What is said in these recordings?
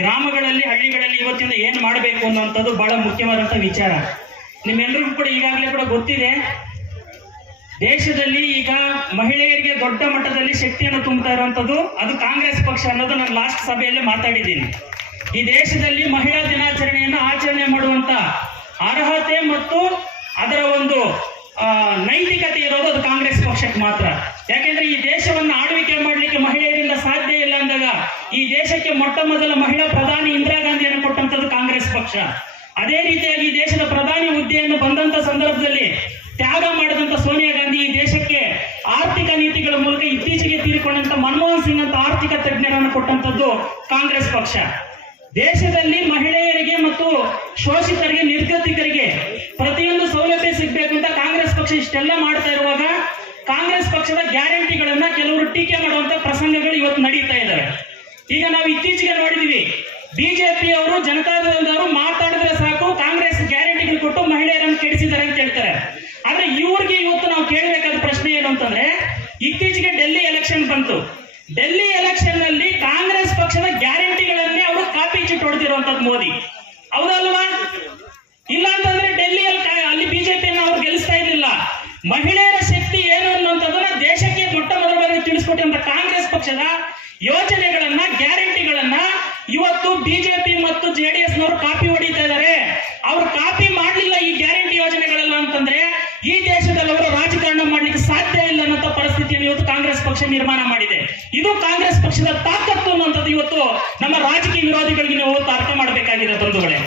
ಗ್ರಾಮಗಳಲ್ಲಿ, ಹಳ್ಳಿಗಳಲ್ಲಿ ಇವತ್ತಿಂದ ಏನ್ ಮಾಡಬೇಕು ಅನ್ನುವಂಥದ್ದು ಬಹಳ ಮುಖ್ಯವಾದಂತ ವಿಚಾರ. ನಿಮ್ಮೆಲ್ಲರಿಗೂ ಕೂಡ ಈಗಾಗಲೇ ಕೂಡ ಗೊತ್ತಿದೆ. ದೇಶದಲ್ಲಿ ಈಗ ಮಹಿಳೆಯರಿಗೆ ದೊಡ್ಡ ಮಟ್ಟದಲ್ಲಿ ಶಕ್ತಿಯನ್ನು ತುಂಬುತ್ತಾ ಇರುವಂಥದ್ದು ಅದು ಕಾಂಗ್ರೆಸ್ ಪಕ್ಷ ಅನ್ನೋದು ನಾನು ಲಾಸ್ಟ್ ಸಭೆಯಲ್ಲಿ ಮಾತಾಡಿದ್ದೀನಿ. ಈ ದೇಶದಲ್ಲಿ ಮಹಿಳಾ ದಿನಾಚರಣೆಯನ್ನು ಆಚರಣೆ ಮಾಡುವಂತ ಅರ್ಹತೆ ಮತ್ತು ಅದರ ಒಂದು ನೈತಿಕತೆ ಇರೋದು ಅದು ಕಾಂಗ್ರೆಸ್ ಪಕ್ಷಕ್ಕೆ ಮಾತ್ರ. ಯಾಕೆಂದ್ರೆ ಈ ದೇಶವನ್ನು ಆಳ್ವಿಕೆ ಮಾಡಲಿಕ್ಕೆ ಮಹಿಳೆಯರಿಂದ ಸಾಧ್ಯ ಇಲ್ಲ ಅಂದಾಗ ಈ ದೇಶಕ್ಕೆ ಮೊಟ್ಟ ಮೊದಲ ಮಹಿಳಾ ಪ್ರಧಾನಿ ಇಂದಿರಾ ಗಾಂಧಿಯನ್ನು ಕೊಟ್ಟಂತದ್ದು ಕಾಂಗ್ರೆಸ್ ಪಕ್ಷ. ಅದೇ ರೀತಿಯಾಗಿ ದೇಶದ ಪ್ರಧಾನಿ ಹುದ್ದೆಯನ್ನು ಬಂದಂತ ಸಂದರ್ಭದಲ್ಲಿ ತ್ಯಾಗ ಮಾಡಿದಂತ ಸೋನಿಯಾ ಗಾಂಧಿ ಈ ದೇಶಕ್ಕೆ ಆರ್ಥಿಕ ನೀತಿಗಳ ಮೂಲಕ ಇತ್ತೀಚೆಗೆ ತೀರಿಕೊಂಡಂತ ಮನಮೋಹನ್ ಸಿಂಗ್ ಅಂತ ಆರ್ಥಿಕ ತಜ್ಞರನ್ನು ಕೊಟ್ಟಂತದ್ದು ಕಾಂಗ್ರೆಸ್ ಪಕ್ಷ. ದೇಶದಲ್ಲಿ ಮಹಿಳೆಯರಿಗೆ ಮತ್ತು ಶೋಷಿತರಿಗೆ, ನಿರ್ಗತಿಕರಿಗೆ ಪ್ರತಿಯೊಂದು ಸೌಲಭ್ಯ ಸಿಗಬೇಕು ಅಂತ ಕಾಂಗ್ರೆಸ್ ಪಕ್ಷ ಇಷ್ಟೆಲ್ಲ ಮಾಡ್ತಾ ಇರುವಾಗ ಕಾಂಗ್ರೆಸ್ ಪಕ್ಷದ ಗ್ಯಾರಂಟಿಗಳನ್ನ ಕೆಲವರು ಟೀಕೆ ಮಾಡುವಂತ ಪ್ರಸಂಗಗಳು ಇವತ್ತು ನಡೀತಾ ಇದ್ದಾವೆ. ಈಗ ನಾವು ಇತ್ತೀಚೆಗೆ ನೋಡಿದೀವಿ ಬಿಜೆಪಿ ಅವರು ಜನತಾದಳದವರು ಮಾತಾಡಿದ್ರೆ ಸಾಕು, ಕಾಂಗ್ರೆಸ್ ಗ್ಯಾರಂಟಿಗಳು ಕೊಟ್ಟು ಮಹಿಳೆಯರನ್ನು ಕೆಡಿಸಿದ್ದಾರೆ ಅಂತ ಹೇಳ್ತಾರೆ. ಆದ್ರೆ ಇವ್ರಿಗೆ ಇವತ್ತು ನಾವು ಕೇಳಬೇಕಾದ ಪ್ರಶ್ನೆ ಏನು ಅಂತಂದ್ರೆ, ಇತ್ತೀಚೆಗೆ ಡೆಲ್ಲಿ ಎಲೆಕ್ಷನ್ ಬಂತು. ಡೆಲ್ಲಿ ಎಲೆಕ್ಷನ್ನಲ್ಲಿ ಕಾಂಗ್ರೆಸ್ ಪಕ್ಷದ ಗ್ಯಾರಂಟಿಗಳನ್ನೇ ಅವರು ಕಾಪಿ ಚಿಟ್ ಹೊಡೆದಿರುವಂತದ್ದು ಮೋದಿ. ಇವತ್ತು ಬಿಜೆಪಿ ಮತ್ತು ಜೆಡಿಎಸ್ ನವರು ಕಾಪಿ ಹೊಡಿತಾ ಇದ್ದಾರೆ ಅವ್ರು ಕಾಪಿ ಮಾಡಲಿಲ್ಲ ಈ ಗ್ಯಾರಂಟಿ ಯೋಜನೆಗಳೆಲ್ಲ ಅಂತಂದ್ರೆ ಈ ದೇಶದಲ್ಲಿ ಅವರು ರಾಜಕಾರಣ ಮಾಡ್ಲಿಕ್ಕೆ ಸಾಧ್ಯ ಇಲ್ಲ ಅನ್ನೋ ಪರಿಸ್ಥಿತಿಯನ್ನು ಇವತ್ತು ಕಾಂಗ್ರೆಸ್ ಪಕ್ಷ ನಿರ್ಮಾಣ ಮಾಡಿದೆ. ಇದು ಕಾಂಗ್ರೆಸ್ ಪಕ್ಷದ ತಾಕತ್ತು ಅನ್ನುವಂಥದ್ದು ಇವತ್ತು ನಮ್ಮ ರಾಜಕೀಯ ವಿರೋಧಿಗಳಿಗೆ ನೀವು ಅರ್ಥ ಮಾಡಬೇಕಾಗಿದೆ ಬಂಧುಗಳೇ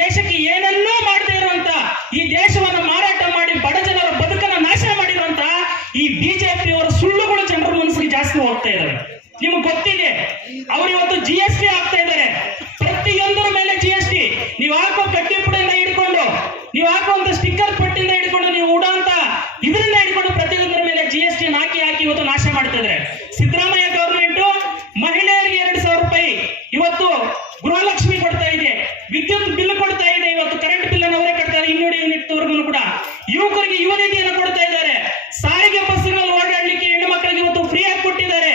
ದೇಶಕ್ಕೆ ಏನನ್ನೂ ಮಾಡದೇ ಇರುವಂತ ಈ ದೇಶವನ್ನು ಮಾರಾಟ ಮಾಡಿ ಬಡ ಜನರ ಬದುಕನ್ನ ನಾಶ ಮಾಡಿರುವಂತ ಈ ಬಿಜೆಪಿ ಅವರ ಸುಳ್ಳುಗಳು ಜನರ ಮನಸ್ಸಿಗೆ ಜಾಸ್ತಿ ಹೋಗ್ತಾ ಇದ್ದಾರೆ. ನಿಮ್ಗೆ ಗೊತ್ತಿದೆ, ಅವರು ಇವತ್ತು ಜಿ ಎಸ್ ಟಿ ಆಗ್ತಾ ಇದ್ದಾರೆ. ಪ್ರತಿಯೊಂದರ ಮೇಲೆ ಜಿ ಎಸ್ ಟಿ ನೀವು ಹಾಕೋ ಕಟ್ಟಿ ಪುಡಿಯಿಂದ ಹಿಡ್ಕೊಂಡು, ನೀವು ಹಾಕುವಂತ ಸ್ಟಿಕ್ಕರ್ ಪಟ್ಟಿಯಿಂದ ಹಿಡ್ಕೊಂಡು, ನೀವು ಉಡೋಂತ ಇದರಿಂದ ಹಿಡ್ಕೊಂಡು ಪ್ರತಿಯೊಂದರ ಮೇಲೆ ಜಿ ಎಸ್ ಟಿ ಹಾಕಿ ಹಾಕಿ ಇವತ್ತು ನಾಶ ಮಾಡ್ತಿದ್ದಾರೆ ಸಿದ್ದರಾಮಯ್ಯ ಗವರ್ಮೆಂಟ್ ಮಹಿಳೆಯರಿಗೆ ಎರಡು ಸಾವಿರ ರೂಪಾಯಿ. ಇವತ್ತು ಗೃಹಲಕ್ಷ್ಮಿ ಕೊಡ್ತಾ ಇದೆ. ವಿದ್ಯುತ್ ಬಿಲ್ ಕೊಡ್ತಾ ಇದೆ ಇವತ್ತು ಕರೆಂಟ್ ಬಿಲ್ ಅನ್ನು ಅವರೇ ಕಟ್ತಾರೆ ಇನ್ನೂರು ಯೂನಿಟ್ ವರೆಗೂ ಕೂಡ ನಿಧಿಯನ್ನು ಕೊಡ್ತಾ ಇದ್ದಾರೆ. ಸಾರಿಗೆ ಬಸ್ಗಳಲ್ಲಿ ಓಡಾಡ್ಲಿಕ್ಕೆ ಹೆಣ್ಣು ಮಕ್ಕಳಿಗೆ ಇವತ್ತು ಫ್ರೀ ಆಗಿ ಕೊಟ್ಟಿದ್ದಾರೆ.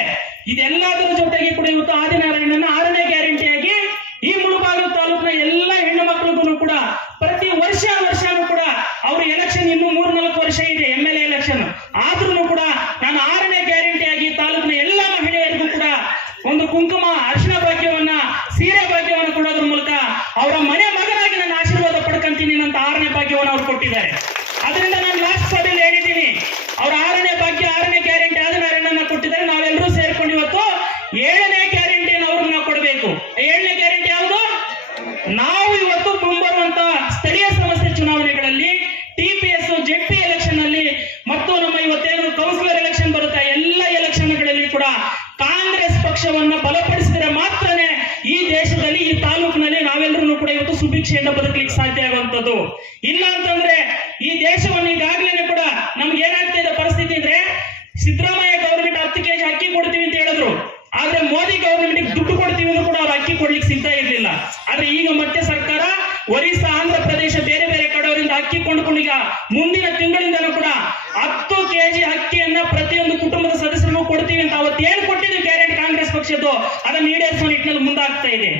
ಇದೆಲ್ಲದರ ಜೊತೆಗೆ ಕೂಡ ಇವತ್ತು ಆದಿನಾರಾಯಣನ ಆರನೇ ಗ್ಯಾರಂಟಿಯಾಗಿ ಈ ಮುಳುಬಾಗಿಲು ತಾಲೂಕಿನ ಎಲ್ಲ ಹೆಣ್ಣು ಮಕ್ಕಳಿಗೂ ಕೂಡ ಪ್ರತಿ ವರ್ಷ ವರ್ಷನೂ ಕೂಡ ಅವ್ರ ಎಲೆಕ್ಷನ್ ಇನ್ನು ಮೂರ್ ನಾಲ್ಕು ವರ್ಷ ಇದೆ ಎಂ ಎಲ್ ಎಲೆಕ್ಷನ್ ಆದ್ರೂ ಕೂಡ ನಾನು ಆರನೇ ಗ್ಯಾರಂಟಿಯಾಗಿ ತಾಲೂಕಿನ ಎಲ್ಲ ಮಹಿಳೆಯರಿಗೂ ಕೂಡ ಒಂದು ಕುಂಕುಮ, ಅರಿಶಿನ ಭಾಗ್ಯವನ್ನ, ಸೀರೆ ಭಾಗ್ಯವನ್ನು ಕೊಡೋದ್ರ ಮೂಲಕ ಅವರ ಮನೆ ಮಗನಾಗಿ ನಾನು ಆಶೀರ್ವಾದ ಪಡ್ಕೊಂತೀನಿ ಅಂತ ಆರನೇ ಭಾಗ್ಯವನ್ನು ಅವ್ರು ಕೊಟ್ಟಿದ್ದಾರೆ ಅದರಿಂದ ನಾನು ಲಾಸ್ಟ್ ಸಭೆಯಲ್ಲಿ ಹೇಳಿದ್ದೀನಿ ಅವ್ರ ಆರನೇ ಭಾಗ್ಯ ಆರನೇ ಗ್ಯಾರಂಟಿ ಆದಿನಾರಾಯಣನ ಕೊಟ್ಟಿದ್ದಾರೆ ನಾವೆಲ್ಲರೂ ಸೇರ್ಕೊಂಡು ಇವತ್ತು ಏಳನೇ ಗ್ಯಾರಂಟಿಯನ್ನು ಅವ್ರಿಗೆ ನಾವು ಕೊಡಬೇಕು ಏಳನೇ ಗ್ಯಾರಂಟಿ ಯಾವುದು ನಾವು ಇವತ್ತು ಮುಂಬರುವಂತ ಸ್ಥಳೀಯ ಸಮಸ್ಯೆ ಚುನಾವಣೆಗಳಲ್ಲಿ ಟಿಪಿಎಸ್ ಜೆಪಿ ಎಲೆಕ್ಷನ್ ಅಲ್ಲಿ ಮತ್ತು ನಮ್ಮ ಇವತ್ತೇನು ಕೌನ್ಸಿಲರ್ ಎಲೆಕ್ಷನ್ ಬರುತ್ತೆ, ಎಲ್ಲ ಎಲೆಕ್ಷನ್ಗಳಲ್ಲಿ ಕೂಡ ಕಾಂಗ್ರೆಸ್ ಪಕ್ಷವನ್ನ ಬಲಪಡಿಸಿದ್ರೆ ಮಾತ್ರನೇ ಈ ದೇಶದಲ್ಲಿ, ಈ ತಾಲೂಕಿನಲ್ಲಿ ನಾವೆಲ್ಲರೂ ಕೂಡ ಇವತ್ತು ಸುಭಿಕ್ಷೆಯಿಂದ ಬದುಕಲಿಕ್ಕೆ ಸಾಧ್ಯ ಆಗುವಂತದ್ದು ಇಲ್ಲ ಅಂತಂದ್ರೆ ಈ ದೇಶವನ್ನು ಈಗಾಗಲೇ ಕೂಡ ನಮ್ಗೆ ಏನಾಗ್ತಾ ಇದೆ ಪರಿಸ್ಥಿತಿ ಅಂದ್ರೆ ಸಿದ್ದರಾಮಯ್ಯ ಗೌರ್ಮೆಂಟ್ ಹತ್ತು ಕೆಜಿ ಅಕ್ಕಿ ಕೊಡ್ತೀವಿ ಅಂತ ಹೇಳಿದ್ರು ಆದ್ರೆ ಮೋದಿ ಗೌರ್ಮೆಂಟ್ ದುಡ್ಡು ಕೊಡ್ತೀವಿ ಅಂತ ಕೂಡ ಅವ್ರು ಅಕ್ಕಿ ಕೊಡ್ಲಿಕ್ಕೆ ಸಿದ್ಧ ಇರಲಿಲ್ಲ ಆದ್ರೆ ಈಗ ಮತ್ತೆ ಸರ್ಕಾರ ಒರಿಸ್ಸಾ ಆಂಧ್ರ ಪ್ರದೇಶ ಬೇರೆ ಬೇರೆ ಕಡೆಯವರಿಂದ ಅಕ್ಕಿ ಕೊಂಡ್ಕೊಂಡು ಈಗ ಮುಂದಿನ ತಿಂಗಳಿಂದಲೂ ಕೂಡ ಹತ್ತು ಕೆಜಿ ಅಕ್ಕಿಯನ್ನ ಪ್ರತಿಯೊಂದು ಕುಟುಂಬದ ಸದಸ್ಯರಿಗೂ ಕೊಡ್ತೀವಿ ಅಂತ ಅವತ್ತು ಏನ್ ಕೊಟ್ಟಿದ್ದು ಗ್ಯಾರಂಟಿ ಕಾಂಗ್ರೆಸ್ ಪಕ್ಷದ್ದು, ಅದನ್ನ ಈಡೇರಿಸುವ ನಿಟ್ಟಿನಲ್ಲಿ ಮುಂದಾಗ್ತಾ ಇದೆ.